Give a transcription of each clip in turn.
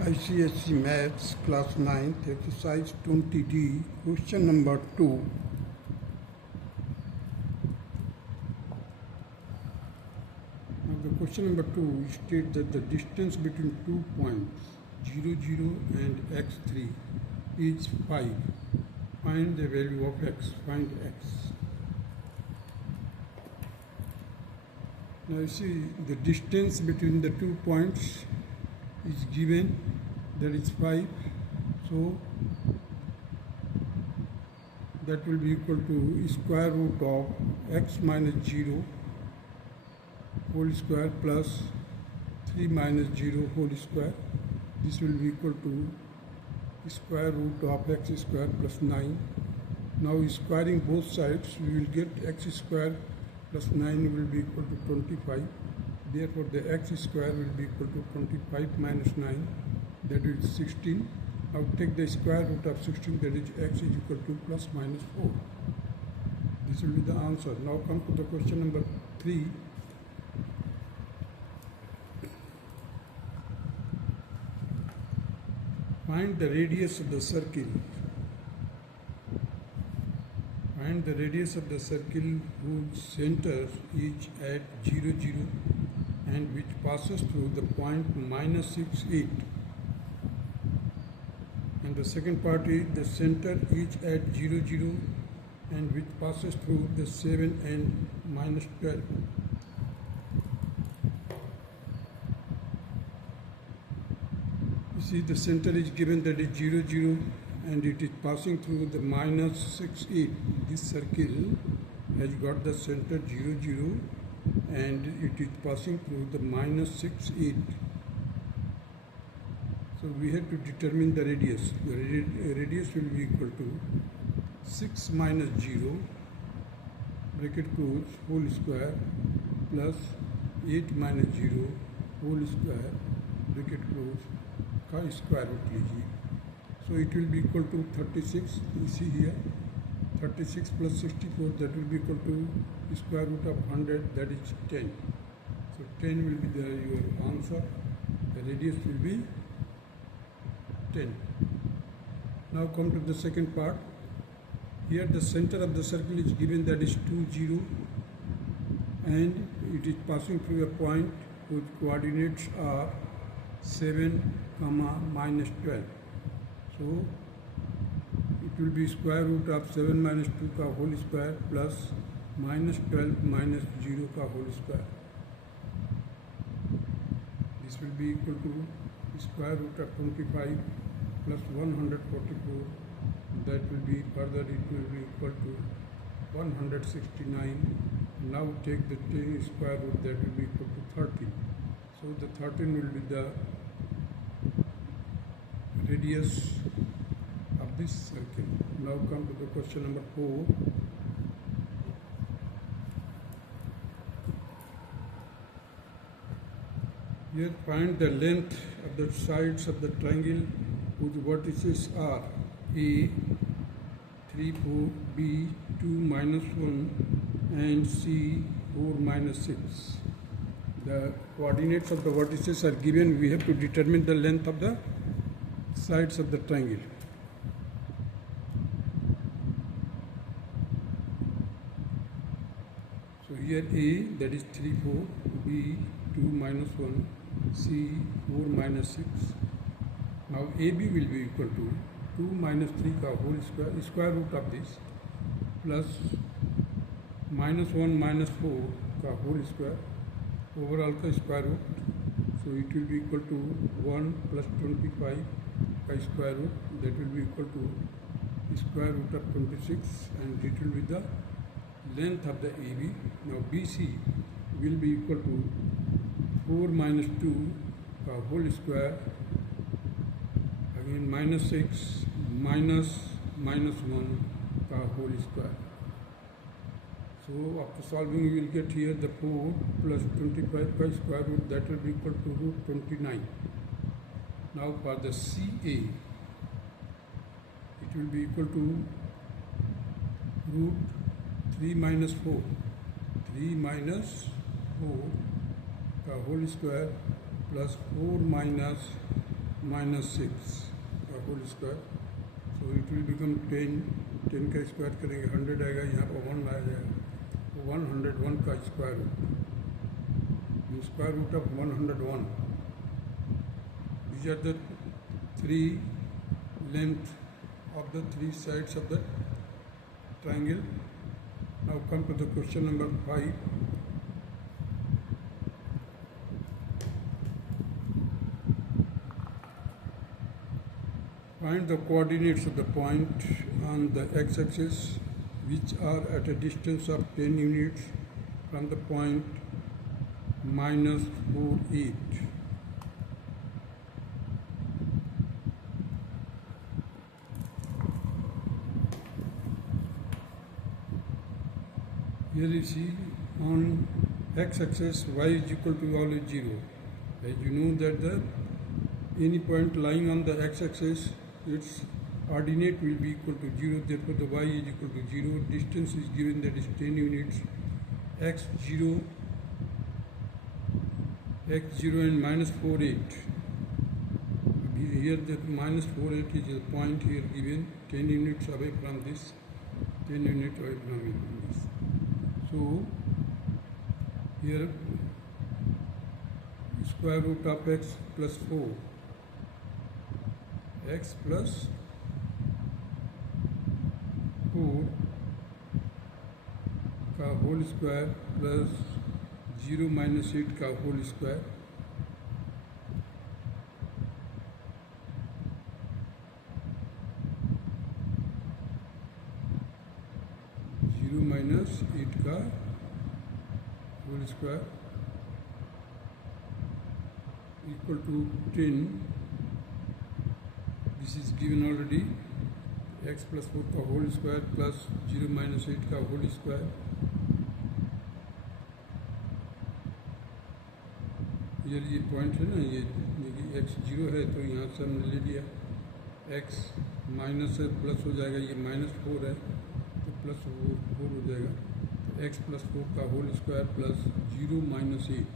ICSE Maths Class 9th Exercise 20D Question number 2. Now the question number 2 states that the distance between 2 points 0, 0 and x3 is 5. Find the value of x. Find x. Now you see the distance between the 2 points is given, that is 5, so that will be equal to square root of x minus 0 whole square plus 3 minus 0 whole square. This will be equal to square root of x square plus 9. Now squaring both sides, we will get x square plus 9 will be equal to 25. Therefore, the x square will be equal to 25 minus 9, that is 16. Now take the square root of 16, that is x is equal to plus minus 4. This will be the answer. Now come to the question number 3. Find the radius of the circle. Find the radius of the circle whose center is at 0, 0 and which passes through the point minus 6, 8. And the second part is the center is at 0, 0 and which passes through the 7 and minus 12. You see the center is given, that is 0, 0 and it is passing through the minus 6, 8. This circle has got the center 0, 0 and it is passing through the minus 6, 8. So we have to determine the radius. The radius will be equal to 6 minus 0 bracket close whole square plus 8 minus 0 whole square bracket close का square root लीजिए. So it will be equal to 36. You see here 36 plus 64, that will be equal to square root of 100, that is 10. So 10 will be your answer. The radius will be 10. Now come to the second part. Here the center of the circle is given, that is 2, 0 and it is passing through a point whose coordinates are 7, minus 12. So it will be square root of 7 minus 2 का whole square plus minus 12 minus 0 का whole square. This will be equal to square root of 25 plus 144. That will be further, it will be equal to 169. Now take the 10 square root, that will be equal to 13. So the 13 will be the radius of this circle. Now come to the question number 4. Here find the length of the sides of the triangle whose vertices are A 3, 4, B 2, minus 1 and C 4, minus 6. The coordinates of the vertices are given. We have to determine the length of the sides of the triangle. So here A, that is 3, 4, B 2, minus 1, C 4, minus 6. Now AB will be equal to 2 minus 3 का whole square root of this plus minus 1 minus 4 का whole square overall का square root. So it will be equal to 1 plus 25 का square root, that will be equal to square root of 26 and it will be the length of the AB. Now BC will be equal to 4 minus 2 का whole square, again minus 6 minus 1 का whole square. So after solving we will get here the 4 plus 25 by square root, that will be equal to root 29. Now for the CA, it will be equal to root 3 minus 4. 3 minus 4 का whole square plus 4 minus minus 6 का whole square. So it will become 10. 10 का square करेंगे 100 आएगा, यहाँ पर 1 आ जाएगा. 101 का square root, square root of 101. These are the three length of the three sides of the triangle. Now come to the question number 5. Find the coordinates of the point on the x-axis which are at a distance of 10 units from the point minus 4, 8. Here you see on x-axis y is equal to always 0. As you know that any point lying on the x-axis, its ordinate will be equal to 0. Therefore, the y is equal to 0. Distance is given, that is 10 units. x0 and minus 4, 8. Here the minus 4, 8 is a point here given 10 units away from this. 10 units away from this. So here square root of x plus 4, x plus 4 का whole square plus 0 minus 8 का whole square, minus 8 का whole square equal to 10. This is given already. X plus 4 का whole square plus 0 minus 8 का whole square. ये point है ना, ये x 0 है तो यहाँ से हमने ले लिया. x माइनस से प्लस हो जाएगा, ये minus 4 है तो प्लस 4 हो जाएगा. तो x plus 4 का whole square plus 0 minus 8,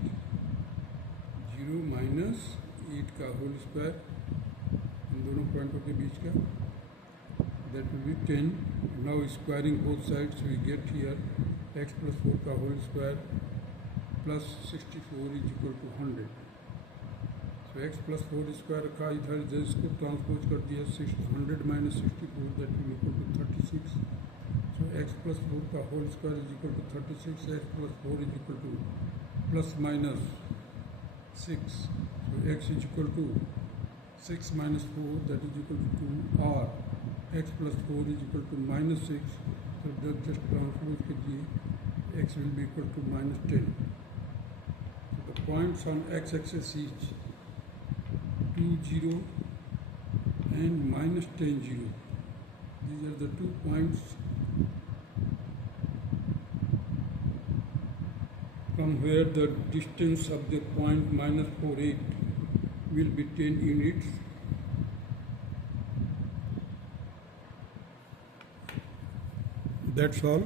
0 minus 8 का होल स्क्वायर इन दोनों पॉइंटों के बीच का, that will be 10. Now squaring both sides we get here x plus 4 का whole square plus 64 is equal to 100. So x plus 4 square का इधर इसको transpose कर दिया 100 minus 64, that will be equal to 36. So x plus 4 का whole square is equal to 36. x plus 4 is equal to plus minus 6. So x is equal to 6 minus 4, that is equal to 2, or x plus 4 is equal to minus 6. So just transpose कीजिए, x will be equal to minus 10. So the points on x-axis is 2, 0 and minus 10, 0. These are the 2 points from where the distance of the point minus 4, 8 will be 10 units. That's all.